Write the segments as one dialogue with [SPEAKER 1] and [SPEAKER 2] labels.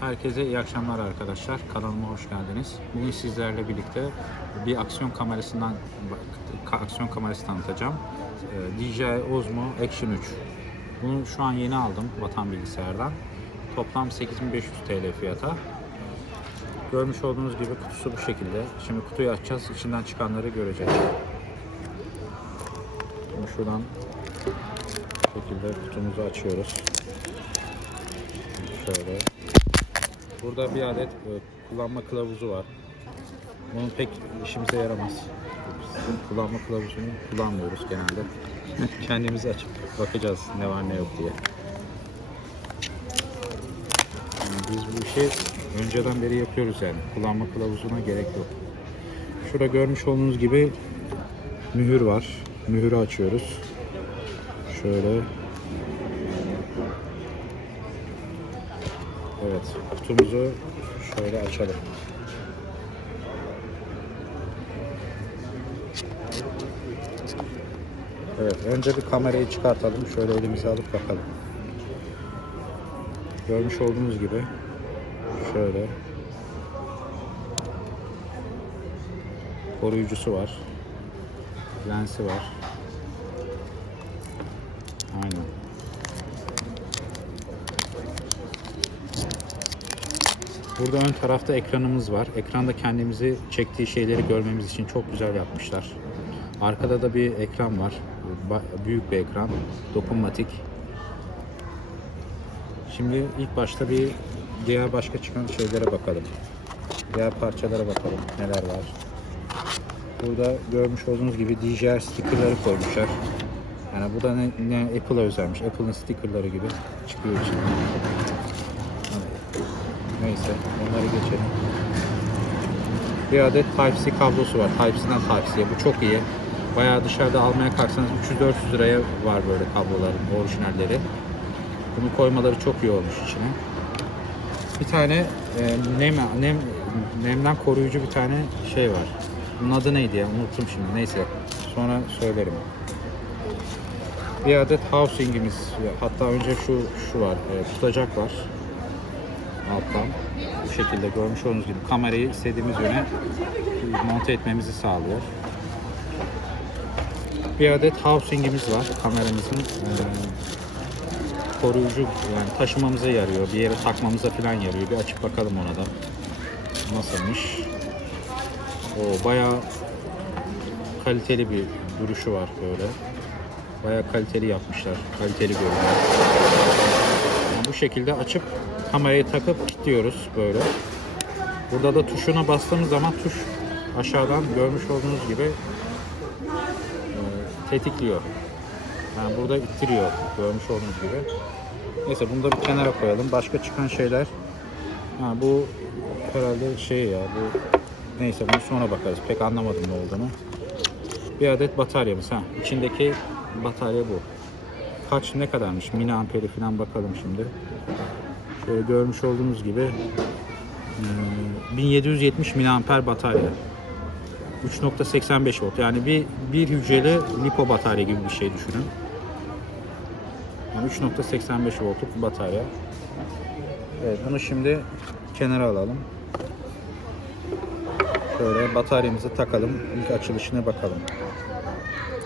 [SPEAKER 1] Herkese iyi akşamlar arkadaşlar. Kanalıma hoş geldiniz. Bugün sizlerle birlikte bir aksiyon kamerasından ka- aksiyon kamerası tanıtacağım. Ee, DJI Osmo Action 3. Bunu şu an yeni aldım Vatan Bilgisayar'dan. Toplam 8500 TL fiyata. Görmüş olduğunuz gibi kutusu bu şekilde. Şimdi kutuyu açacağız. İçinden çıkanları göreceğiz. Şimdi şuradan şekilde kutumuzu açıyoruz. Şöyle Burada bir adet e, kullanma kılavuzu var. Bunun pek işimize yaramaz. Kullanma kılavuzunu kullanmıyoruz genelde. Kendimiz açıp bakacağız ne var ne yok diye. Yani biz bu işi önceden beri yapıyoruz yani. Kullanma kılavuzuna gerek yok. Şurada görmüş olduğunuz gibi mühür var. Mühürü açıyoruz. Şöyle Evet, kutumuzu şöyle açalım. Evet, önce bir kamerayı çıkartalım. Şöyle elimize alıp bakalım. Görmüş olduğunuz gibi şöyle koruyucusu var. Lensi var. Aynen. Burada ön tarafta ekranımız var. Ekranda kendimizi çektiği şeyleri görmemiz için çok güzel yapmışlar. Arkada da bir ekran var. Büyük bir ekran. Dokunmatik. Şimdi ilk başta bir diğer başka çıkan şeylere bakalım. Diğer parçalara bakalım neler var. Burada görmüş olduğunuz gibi DJI stickerları koymuşlar. Yani bu da ne, ne Apple'a özelmiş. Apple'ın stickerları gibi çıkıyor içinden. Neyse onları geçelim. Bir adet Type-C kablosu var. Type-C'den Type-C'ye. Bu çok iyi. Bayağı dışarıda almaya kalksanız 300-400 liraya var böyle kabloların orijinalleri. Bunu koymaları çok iyi olmuş içine. Bir tane e, nem, nem, nemden koruyucu bir tane şey var. Bunun adı neydi ya? Unuttum şimdi. Neyse. Sonra söylerim. Bir adet housing'imiz. Hatta önce şu şu var. E, tutacak var alttan bu şekilde görmüş olduğunuz gibi kamerayı istediğimiz yöne monte etmemizi sağlıyor. Bir adet housing'imiz var kameramızın koruyucu yani taşımamıza yarıyor. Bir yere takmamıza falan yarıyor. Bir açıp bakalım ona da. Nasılmış? O bayağı kaliteli bir duruşu var böyle. Bayağı kaliteli yapmışlar. Kaliteli görünüyor. Bu şekilde açıp kamerayı takıp kilitliyoruz böyle. Burada da tuşuna bastığımız zaman tuş aşağıdan görmüş olduğunuz gibi e, tetikliyor. Yani burada ittiriyor görmüş olduğunuz gibi. Neyse bunu da bir kenara koyalım. Başka çıkan şeyler ha, bu herhalde şey ya bu neyse bunu sonra bakarız. Pek anlamadım ne olduğunu. Bir adet bataryamız. Ha, içindeki batarya bu. Kaç ne kadarmış? Mini amperi falan bakalım şimdi. Şöyle görmüş olduğunuz gibi e, 1770 mAh batarya. 3.85 volt. Yani bir bir hücreli lipo batarya gibi bir şey düşünün. Yani 3.85 voltluk bir batarya. Evet, bunu şimdi kenara alalım. Şöyle bataryamızı takalım. İlk açılışına bakalım.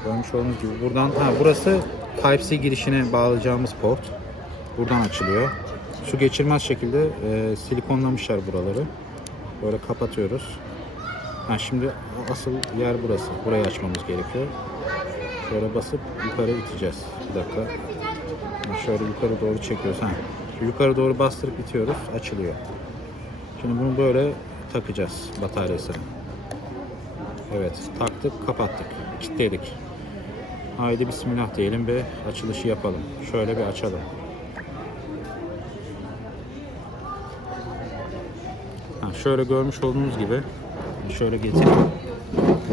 [SPEAKER 1] Görmüş olduğunuz gibi buradan ha burası Type-C girişine bağlayacağımız port. Buradan açılıyor. Su geçirmez şekilde e, silikonlamışlar buraları. Böyle kapatıyoruz. Ha, şimdi asıl yer burası. Burayı açmamız gerekiyor. Şöyle basıp yukarı iteceğiz. Bir dakika. Şöyle yukarı doğru çekiyoruz. Ha. Yukarı doğru bastırıp itiyoruz. Açılıyor. Şimdi bunu böyle takacağız bataryasını. Evet taktık kapattık. Kilitledik. Haydi bismillah diyelim ve açılışı yapalım. Şöyle bir açalım. Ha, şöyle görmüş olduğunuz gibi şöyle getireyim.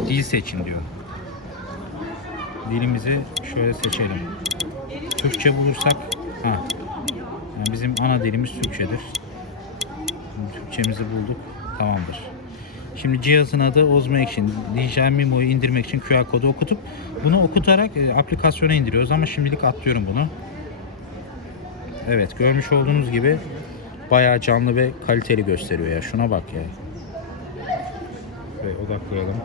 [SPEAKER 1] Dil seçin diyor. Dilimizi şöyle seçelim. Türkçe bulursak ha, yani bizim ana dilimiz Türkçedir. Türkçemizi bulduk. Tamamdır. Şimdi cihazın adı Osmo Action. DJI Memo'yu indirmek için QR kodu okutup bunu okutarak e, aplikasyona indiriyoruz ama şimdilik atlıyorum bunu. Evet görmüş olduğunuz gibi bayağı canlı ve kaliteli gösteriyor ya. Şuna bak ya. Ve odaklayalım.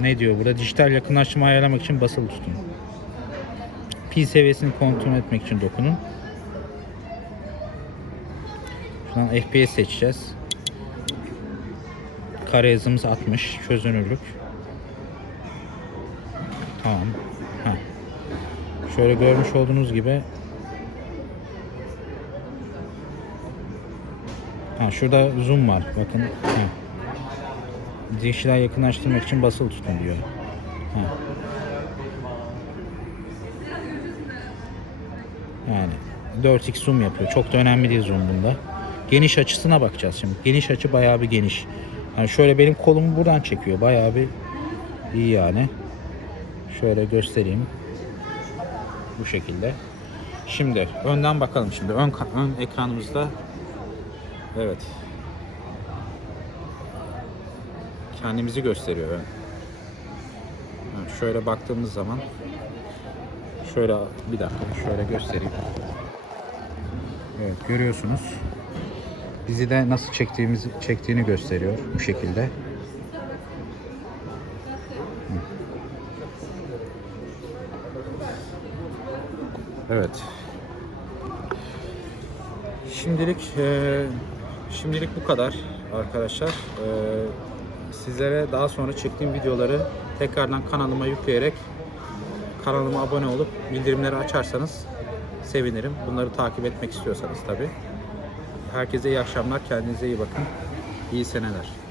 [SPEAKER 1] Ne diyor burada? Dijital yakınlaştırma ayarlamak için basılı tutun. Pil seviyesini kontrol etmek için dokunun. Şuradan FPS seçeceğiz. Kare hızımız 60. Çözünürlük. Tamam. Heh. Şöyle görmüş olduğunuz gibi Ha şurada zoom var. Bakın. Dijital yakınlaştırmak için basılı tutun diyor. Ha. Yani 4x zoom yapıyor. Çok da önemli değil zoom bunda. Geniş açısına bakacağız şimdi. Geniş açı bayağı bir geniş. Yani şöyle benim kolumu buradan çekiyor. Bayağı bir iyi yani. Şöyle göstereyim. Bu şekilde. Şimdi önden bakalım şimdi. Ön, ön ekranımızda Evet. Kendimizi gösteriyor. Ha, Şöyle baktığımız zaman şöyle bir dakika şöyle göstereyim. Evet görüyorsunuz. Bizi de nasıl çektiğimizi çektiğini gösteriyor bu şekilde. Evet. Şimdilik eee, şimdilik bu kadar arkadaşlar. Eee, sizlere daha sonra çektiğim videoları tekrardan kanalıma yükleyerek kanalıma abone olup bildirimleri açarsanız sevinirim. Bunları takip etmek istiyorsanız tabi. Herkese iyi akşamlar. Kendinize iyi bakın. İyi seneler.